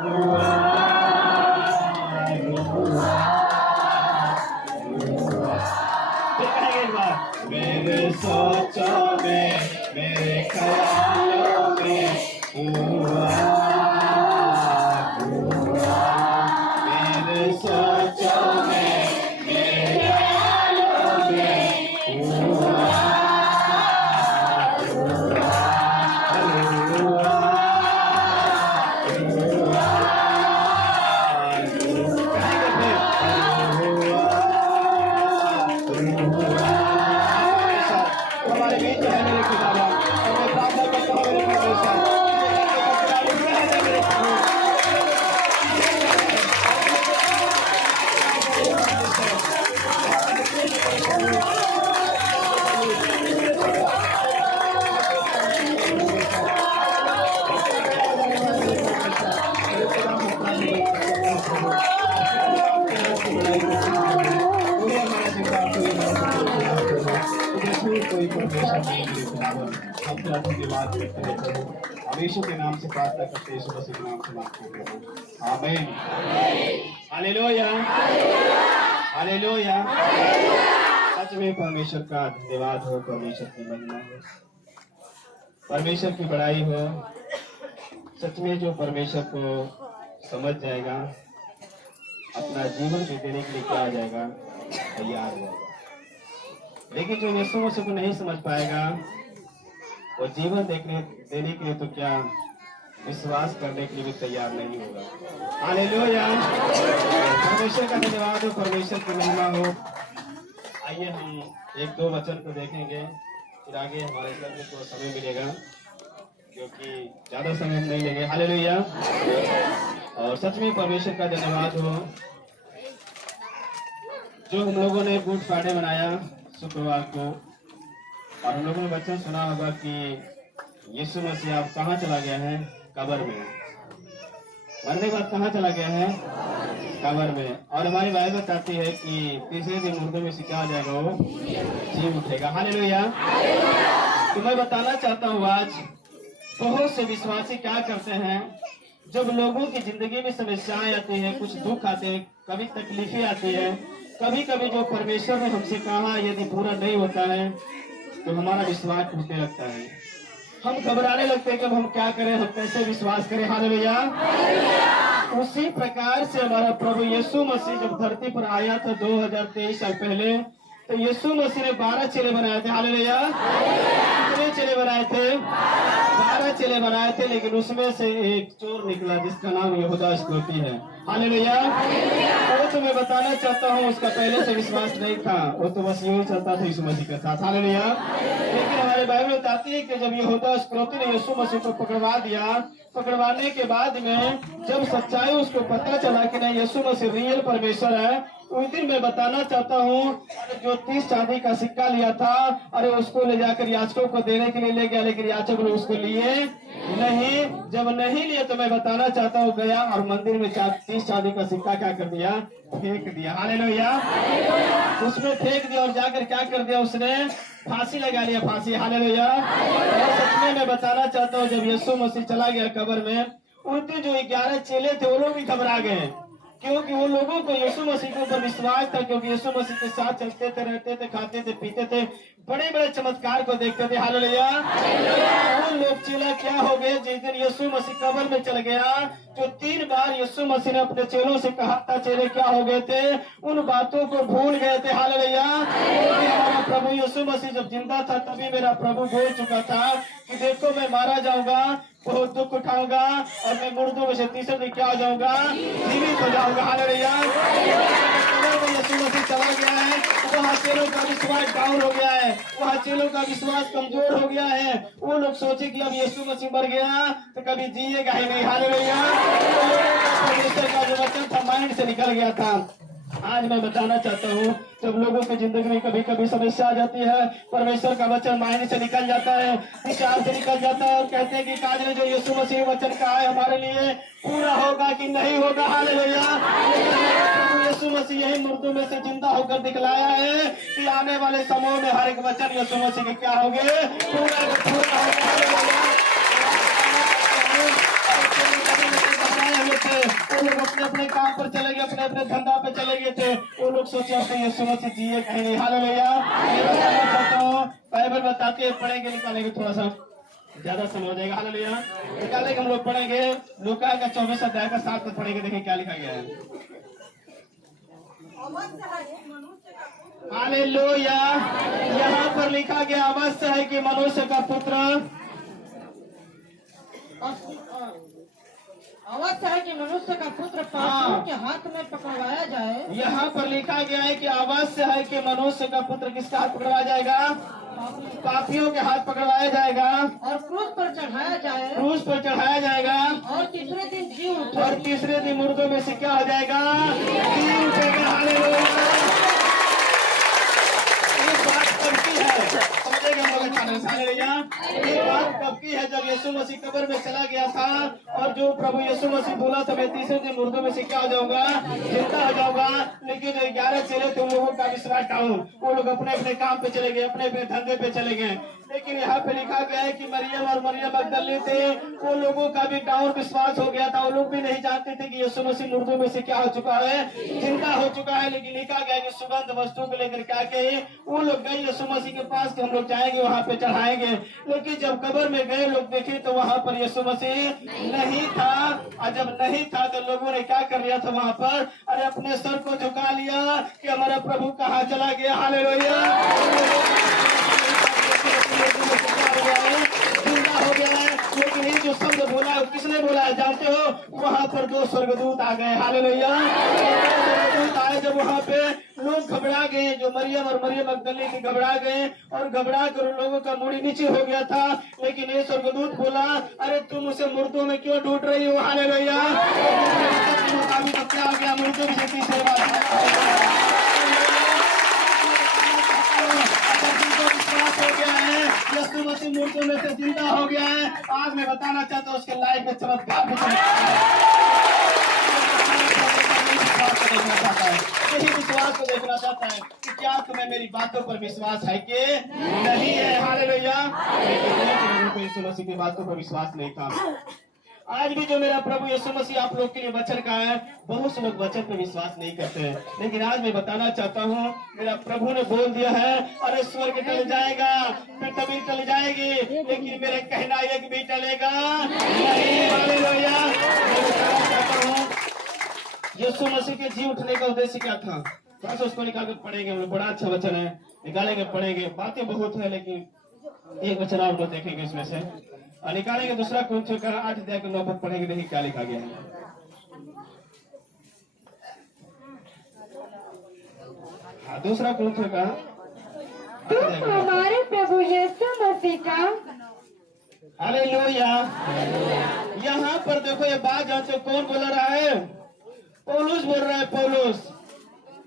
एक बार मेरे सोचों में, मेरे ख्यालों में मेरे सोचों में, मेरे ख्यालों में यीशु के नाम से प्रार्थना करते, यीशु मसीह के नाम से मांगते हैं। आमीन। Hallelujah, hallelujah. सच में परमेश्वर का धन्यवाद हो, परमेश्वर की महिमा हो, परमेश्वर की बड़ाई हो। सच में जो परमेश्वर को समझ जाएगा, अपना जीवन भी देने के लिए क्या आ जाएगा, तैयार हो जाएगा। लेकिन जो यीशु मसीह को नहीं समझ पाएगा, वो जीवन देने के लिए तो क्या, विश्वास करने के लिए भी तैयार नहीं होगा। हालेलुया। परमेश्वर का धन्यवाद हो, परमेश्वर की महिमा हो। आइए हम एक दो वचन को देखेंगे, फिर आगे हमारे समय को समय मिलेगा, क्योंकि ज्यादा समय हम नहीं लेंगे। हालेलुया। और सच में परमेश्वर का धन्यवाद हो, जो हम लोगों ने गुड फ्राइडे मनाया शुक्रवार को, और हम लोगों ने वचन सुना होगा कि यीशु मसीह आप कहाँ चला गया है, कब्र में। मरने के बाद कहाँ चला गया है, कब्र में। और हमारी बाइबल कहती है कि तीसरे दिन मुर्दों में से क्या हो जाएगा, वो जी उठेगा। हालेलुया। तो मैं बताना चाहता हूँ, आज बहुत से विश्वासी क्या करते हैं, जब लोगों की जिंदगी में समस्याएं आती है, कुछ दुख आते हैं, कभी तकलीफें आती है, कभी कभी जो परमेश्वर ने हमसे कहा यदि पूरा नहीं होता है तो हमारा विश्वास टूटने लगता है। हम घबराने लगते हैं कि हम क्या करें, हम कैसे विश्वास करें। हालेलुया। उसी प्रकार से हमारा प्रभु यीशु मसीह जब धरती पर आया था 2023 साल पहले, तो यीशु मसीह ने 12 चेले बनाए थे। हालेलुया। कितने चेले बनाए थे, 12 चेले बनाए थे, लेकिन उसमें से एक चोर निकला जिसका नाम यहूदा इस्करियोती है। हालेलुया। वो तो मैं बताना चाहता हूँ, उसका पहले से विश्वास नहीं था, वो तो बस यूं चलता था यीशु मसीह के साथ। हालेलुया। लेकिन हमारे बाइबल बताती है कि जब यहूदा इस्करियोती ने यीशु मसीह को पकड़वा दिया, पकड़वाने के बाद में जब सच्चाई उसको पता चला कि नहीं यीशु मसीह रियल परमेश्वर है, उस दिन मैं बताना चाहता हूँ, जो 30 चांदी का सिक्का लिया था, अरे उसको ले जाकर याचकों को देने के लिए ले गया, लेकिन याचक लोग उसको लिए नहीं। जब नहीं लिए तो मैं बताना चाहता हूँ, गया और मंदिर में 30 चांदी का सिक्का क्या कर दिया, फेंक दिया। हालेलुया। उसमें फेंक दिया और जाकर क्या कर दिया, उसने फांसी लगा लिया, फांसी। हालेलुया। और सच में मैं बताना चाहता हूँ, जब यीशु मसीह चला गया कब्र में, उनके जो 11 चेले थे वो लोग भी घबरा गए, क्योंकि वो लोगों को यीशु मसीह के ऊपर विश्वास था, क्योंकि यीशु मसीह के साथ चलते थे, रहते थे, खाते थे, पीते थे, बड़े बड़े चमत्कार को देखते थे। हालेलुया। वो लोग चेला क्या हो गए, जिस दिन यीशु मसीह कब्र में चल गया, जो 3 बार यीशु मसीह ने अपने चेलों से कहा था, चेले क्या हो गए थे, उन बातों को भूल गए थे। हालेलुया। हमारा प्रभु यीशु मसीह जब जिंदा था, तभी मेरा प्रभु बोल चुका था कि देखो मैं मारा जाऊंगा, बहुत दुख उठाऊंगा, और मैं मुर्दों में से तीसरे दिन क्या हो जाऊंगा, जीवित हो जाऊंगा। हालेलुया। यीशु मसीह चला गया है, वहाँ चेलों का विश्वास डाउन हो गया है, वहाँ चेलों का विश्वास कमजोर हो गया है। वो लोग सोचे कि अब यीशु मसीह मर गया तो कभी जिएगा ही नहीं। हालेलुया। परमेश्वर का जो वचन था माइंड से निकल गया था। आज मैं बताना चाहता हूँ, जब लोगों की जिंदगी में कभी कभी समस्या आ जाती है, परमेश्वर का वचन मायने से निकल जाता है, विचार से निकल जाता है, और कहते हैं कि काज ने जो यीशु मसीह वचन कहा है हमारे लिए पूरा होगा कि नहीं होगा। हालेलुया। यीशु मसीह यही मुर्दों में से जिंदा होकर दिखलाया है कि आने वाले समय में हर एक वचन यीशु मसीह के क्या होंगे, पूरा होगा। वो लोग अपने अपने काम पर चले गए, अपने अपने धंधा पे चले गए थे। वो लोग सोचे अपने यीशु मसीह जिए कहीं नहीं। हालेलुया। मैं बताना चाहता हूँ, बाइबल बताते हैं, पढ़ेंगे निकालेंगे, थोड़ा सा ज्यादा समय हो जाएगा। हालेलुया। निकालेंगे, हम लोग पढ़ेंगे लूका का 24 अध्याय का 7 में पढ़ेंगे। देखिए क्या लिखा गया है। हालेलुया। यहाँ पर लिखा गया अवश्य है कि मनुष्य का पुत्र, अवश्य है कि मनुष्य का पुत्र पापियों के हाथ में पकड़वाया जाए। यहाँ पर लिखा गया है कि अवश्य है कि मनुष्य का पुत्र किसका हाथ पकड़वाया जाएगा? पापियों के हाथ पकड़वाया जाएगा और क्रूस पर चढ़ाया जाए। क्रूस पर चढ़ाया जाएगा और तीसरे दिन जी उठे। और तीसरे दिन मुर्दों में से क्या हो जाएगा? जी उठेगा। हालेलुया। ये बात कब की है? समझेगा हम लोग? हालेलुया। ये बात कब की है? जब यीशु मसीह कब्र में चला गया था और जो प्रभु यीशु मसीह बोला था, मैं तीसरे दिन मुर्दों में से क्या हो जाऊंगा? जिंदा हो जाऊंगा। लेकिन 11 चेले थे, उन लोगों का विश्वास डाउन। वो लोग अपने अपने काम पे चले गए, अपने अपने धंधे पे चले गए। लेकिन यहाँ पे लिखा गया है कि मरियम और मरियम मगदली थे, वो लोगों का भी डाउन विश्वास हो गया था। वो लोग भी नहीं जानते थे कि यीशु मसीह मुर्दों में से क्या हो चुका है? जिंदा हो चुका है। लेकिन लिखा गया कि सुगंध वस्तु को लेकर क्या कहे, वो लोग गए यीशु मसीह के पास कि हम लोग जाएंगे, वहाँ पे चढ़ाएंगे। लेकिन जब कब्र में गए लोग देखे तो वहाँ पर यीशु मसीह नहीं था। और जब नहीं था तो लोगों ने क्या कर लिया था वहाँ पर? अरे अपने सर को झुका लिया कि हमारा प्रभु कहाँ चला गया। हालेलुया। जिंदा हो गया है। लेकिन ये जो शब्द बोला है, किसने बोला है जानते हो? वहाँ पर 2 स्वर्गदूत आ गए। हालेलुया। स्वर्गदूत आए जब वहाँ पे लोग घबरा गए, जो मरियम और मरियम मगदली थी घबरा गए और घबरा कर उन लोगों का मुड़ी नीचे हो गया था। लेकिन ये स्वर्गदूत बोला, अरे तुम उसे मुर्दों में क्यों ढूंढ रही हो? हालेलुया। अभी तो क्या हो गया? मुर्दों में से तीसरे बात हो गया है, यीशु मसीह मुर्दों में से जिंदा हो गया है। आज मैं बताना चाहता हूँ उसके लाइफ में चमत्कार देखना चाहता है, यही विश्वास को देखना चाहता है कि क्या तुम्हें मेरी बातों पर विश्वास है कि नहीं है? हालेलुया। लेकिन यीशु मसीह की बातों पर विश्वास नहीं था। आज भी जो मेरा प्रभु यीशु मसीह आप लोग के लिए वचन का है, बहुत से लोग वचन पर विश्वास नहीं करते हैं। लेकिन आज मैं बताना चाहता हूँ, मेरा प्रभु ने बोल दिया है, अरे स्वर्ग टल जाएगा, पृथ्वी टल जाएगी, लेकिन मेरे कहना एक भी टलेगा नहीं। हालेलुया। मैं बताना चाहता हूँ यीशु मसीह के जी उठने का उद्देश्य क्या था? थोड़ा सा उसको निकाल कर पढ़ेंगे। हम लोग, बड़ा अच्छा वचन है, निकालेंगे पढ़ेंगे। बातें बहुत है लेकिन एक वचन आप लोग देखेंगे इसमें से और निकालेंगे। दूसरा कुछ 8 अध्याय के 9 पद पढ़ेंगे। देखिए क्या लिखा गया है। दूसरा कुछ का हमारे प्रभु यीशु मसीह का। हालेलुया। यहाँ पर देखो ये बात जानते कौन बोल रहा है? पौलुस बोल रहा है। पौलुस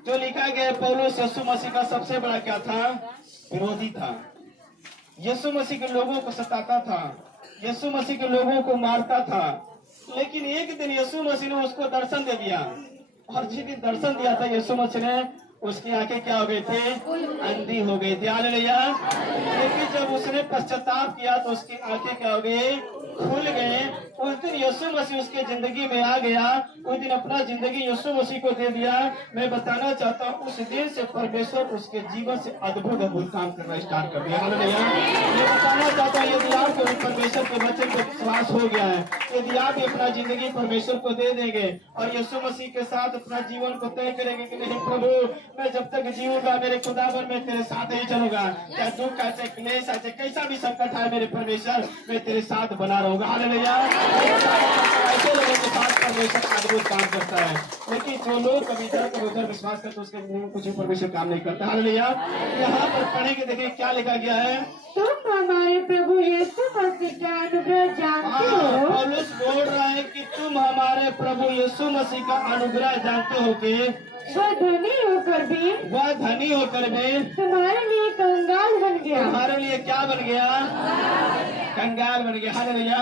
जो लिखा गया है, पौलुस यीशु मसीह का सबसे बड़ा क्या था? विरोधी था। यीशु मसीह के लोगों को सताता था, यीशु मसीह के लोगों को मारता था। लेकिन एक दिन यीशु मसीह ने उसको दर्शन दे दिया और जिस दिन दर्शन दिया था यीशु मसीह ने, उसकी आंखें क्या हो गई थी? अंधी हो गई थी। हालेलुया। लेकिन जब उसने पश्चाताप किया तो उसकी आंखें क्या हो गई? खुल गए। उस दिन यीशु मसीह उसके जिंदगी में आ गया। उस दिन अपना जिंदगी यीशु मसीह को दे दिया। मैं बताना चाहता हूँ उस दिन से परमेश्वर उसके जीवन से अद्भुत अद्भुत काम करना स्टार्ट कर दिया। हालेलुया। मैं बताना चाहता हूँ यदि आपको परमेश्वर के वचन पर विश्वास हो गया है, यदि आप अपना जिंदगी परमेश्वर को दे देंगे और यीशु मसीह के साथ अपना जीवन को तय करेंगे कि नहीं प्रभु, मैं जब तक जीऊंगा मेरे खुदावन में तेरे साथ ही चलूंगा, चाहे दुख आए, चाहे क्लेश आए, चाहे कैसा भी संकट आए, मेरे परमेश्वर मैं तेरे साथ बना रहूंगा। हालेलुया। ऐसे लोगों के साथ परमेश्वर अद्भुत काम करता है। लेकिन जो लोग कभी इधर उधर विश्वास करते उसके कुछ परमेश्वर काम नहीं करता। हालेलुया। यहाँ पर पढ़ेंगे, देखिए क्या लिखा गया है। तुम हमारे प्रभु यीशु मसीह का अनुग्रह जानते हो। पौलुस बोल रहा है कि तुम हमारे प्रभु यीशु मसीह का अनुग्रह जानते हो कि वह धनी होकर भी तुम्हारे लिए कंगाल बन गया। तुम्हारे लिए क्या बन गया? कंगाल बन गया। हालेलुया।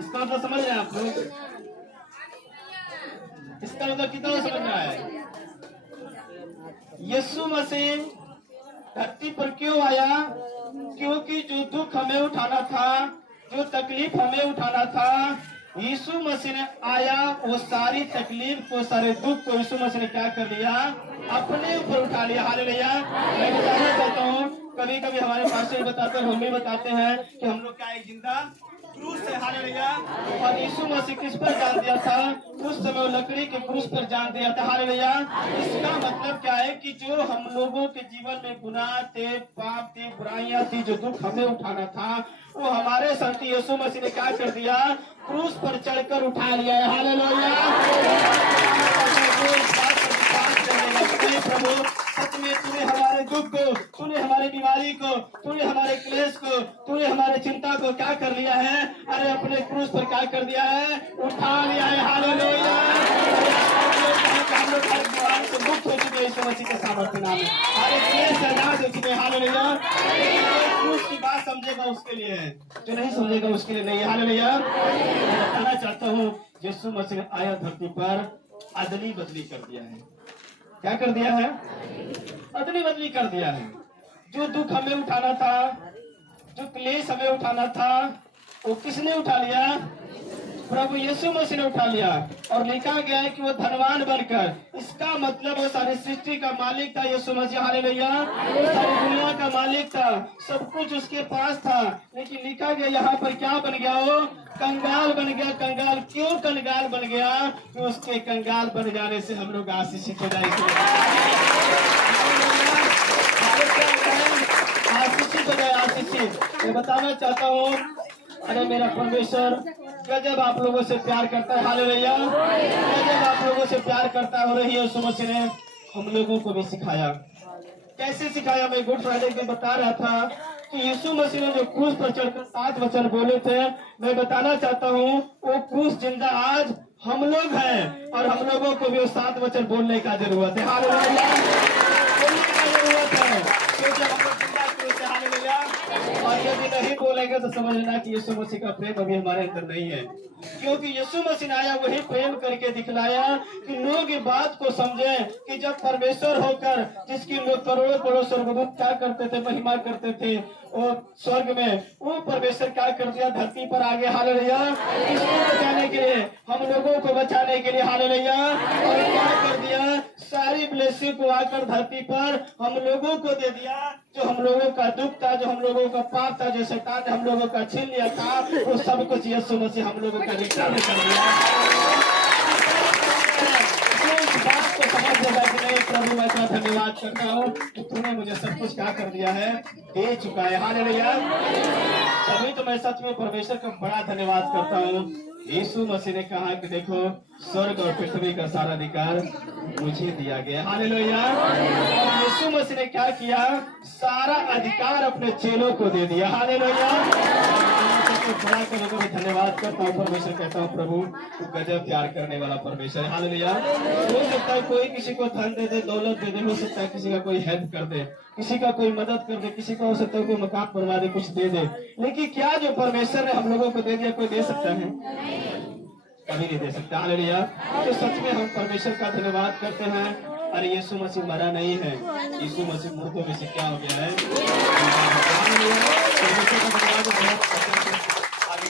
इसका मतलब समझ रहे हैं आप लोग? इसका मतलब कितना समझ रहा है? यीशु मसीह धरती पर क्यों आया? क्योंकि जो दुख हमें उठाना था, जो तकलीफ हमें उठाना था, यीशु मसीह ने आया, वो सारी तकलीफ को, सारे दुख को यीशु मसीह ने क्या कर लिया, अपने ऊपर उठा लिया। हालेलुया। मैं बताना चाहता हूँ, कभी कभी हमारे पास्टर बताते हैं, हम भी बताते हैं कि हम लोग क्या एक जिंदा क्रूस है। हालेलुया। और यीशु मसीह किस पर जान दिया था? उस समय वो लकड़ी के क्रूस पर जान दिया था। हालेलुया। इसका मतलब क्या है कि जो हम लोगों के जीवन में गुनाह थे, पाप थे, बुराइयां थी, जो दुख हमें उठाना था, वो हमारे संत यीशु मसीह ने क्या कर दिया, क्रूस पर चढ़कर उठा लिया है। हालेलुया। प्रभु सच में तूने हमारे दुख को, तूने हमारी बीमारी को, तूने हमारे क्लेश को, तूने हमारे चिंता को क्या कर लिया है, अरे अपने क्रूस पर क्या कर दिया है, उठा लिया है। हालेलुया। हम लोग हर बीमारी से मुक्त हो चुके हैं यीशु मसीह के सामर्थ्य नाम में, हर क्लेश से आजाद हो चुके हैं। हालेलुया। क्रूस की बात समझेगा उसके लिए है, जो नहीं समझेगा उसके लिए नहीं है। हालेलुया। मैं बताना चाहता हूँ, यीशु मसीह ने आया धरती पर, अदली बदली कर दिया है। क्या कर दिया है? अदली बदली कर दिया है। जो दुख हमें उठाना था, जो क्लेश हमें उठाना था, वो किसने उठा लिया? प्रभु यीशु मसीह ने उठा लिया। और लिखा गया है कि वो धनवान बनकर, इसका मतलब वो सारी सृष्टि का मालिक था यीशु मसीह। हालेलुया। सारी दुनिया का मालिक था, सब कुछ उसके पास था, लेकिन लिखा गया यहाँ पर क्या बन गया? वो कंगाल बन गया। कंगाल क्यों कंगाल बन गया? कि उसके कंगाल बन जाने से हम लोग आशीषित हो जाएंगे। आशीषित हो जाए, आशीषित। मैं बताना चाहता हूँ, अरे मेरा परमेश्वर गजब आप लोगों से प्यार करता है। हालेलुया। गजब आप लोगों से प्यार करता है। और यीशु मसीह ने हम लोगों को भी सिखाया। कैसे सिखाया? मैं गुड फ्राइडे में बता रहा था कि यीशु मसीह ने जो क्रूस पर चढ़कर 7 वचन बोले थे, मैं बताना चाहता हूँ, वो क्रूस जिंदा आज हम लोग हैं, और हम लोगों को भी वो 7 वचन बोलने का जरूरत है। हालेलुया। बोलने का जरूरत है, क्योंकि हम लोग जिंदा क्रूस है। हालेलुया। और यदि नहीं बोलेंगे तो समझना कि यीशु मसीह का प्रेम अभी हमारे अंदर नहीं है, क्योंकि यीशु मसीह ने आया वही प्रेम करके दिखलाया कि लोग ये बात को समझे कि जब परमेश्वर होकर, जिसकी लोग करोड़ों करोड़ों स्वर्गदूत क्या करते थे, महिमा करते थे, वो स्वर्ग में, वो परमेश्वर क्या कर दिया, धरती पर आ गया। हालेलुया। इसको बचाने के लिए, हम लोगों को बचाने के लिए। हालेलुया। और क्या कर दिया, सारी ब्लेसिंग को आकर धरती पर हम लोगों को दे दिया। जो हम लोगों का दुख था, जो हम लोगों का पाप था, जो शैतान ने हम लोगों का छीन लिया था, वो सब कुछ यीशु मसीह हम लोगों का रिटर्न कर दिया। इस बात को समझ लेगा कि नहीं, प्रभु मैं तेरा धन्यवाद करता हूँ कि तूने मुझे सब कुछ क्या कर दिया है, दे चुका है। हालेलुया। तभी तो मैं सच में परमेश्वर का बड़ा धन्यवाद करता हूँ। यीशु मसीह ने कहा कि देखो, स्वर्ग और पृथ्वी का सारा अधिकार मुझे दिया गया। हालेलुया। और यीशु मसीह ने क्या किया, सारा अधिकार अपने चेलों को दे दिया। हालेलुया। बड़ा करने को मैं धन्यवाद करता हूँ। परमेश्वर कहता हूँ, प्रभु तू गजब प्यार करने वाला परमेश्वर। हालेलुया। हो सकता है कोई किसी को धन दे दे, दौलत दे दे, हो सकता है किसी का कोई हेल्प कर दे, किसी का कोई मदद कर दे, किसी का हो सकता है कोई मकान बनवा दे, कुछ दे दे, लेकिन क्या जो परमेश्वर ने हम लोगों को दे दिया कोई दे सकता है? कभी नहीं दे सकता। हालेलुया। तो सच में हम परमेश्वर का धन्यवाद करते हैं। अरे यीशु मसीह मरा नहीं है, यीशु मसीह मुर्दों में से क्या हो गया है, आगे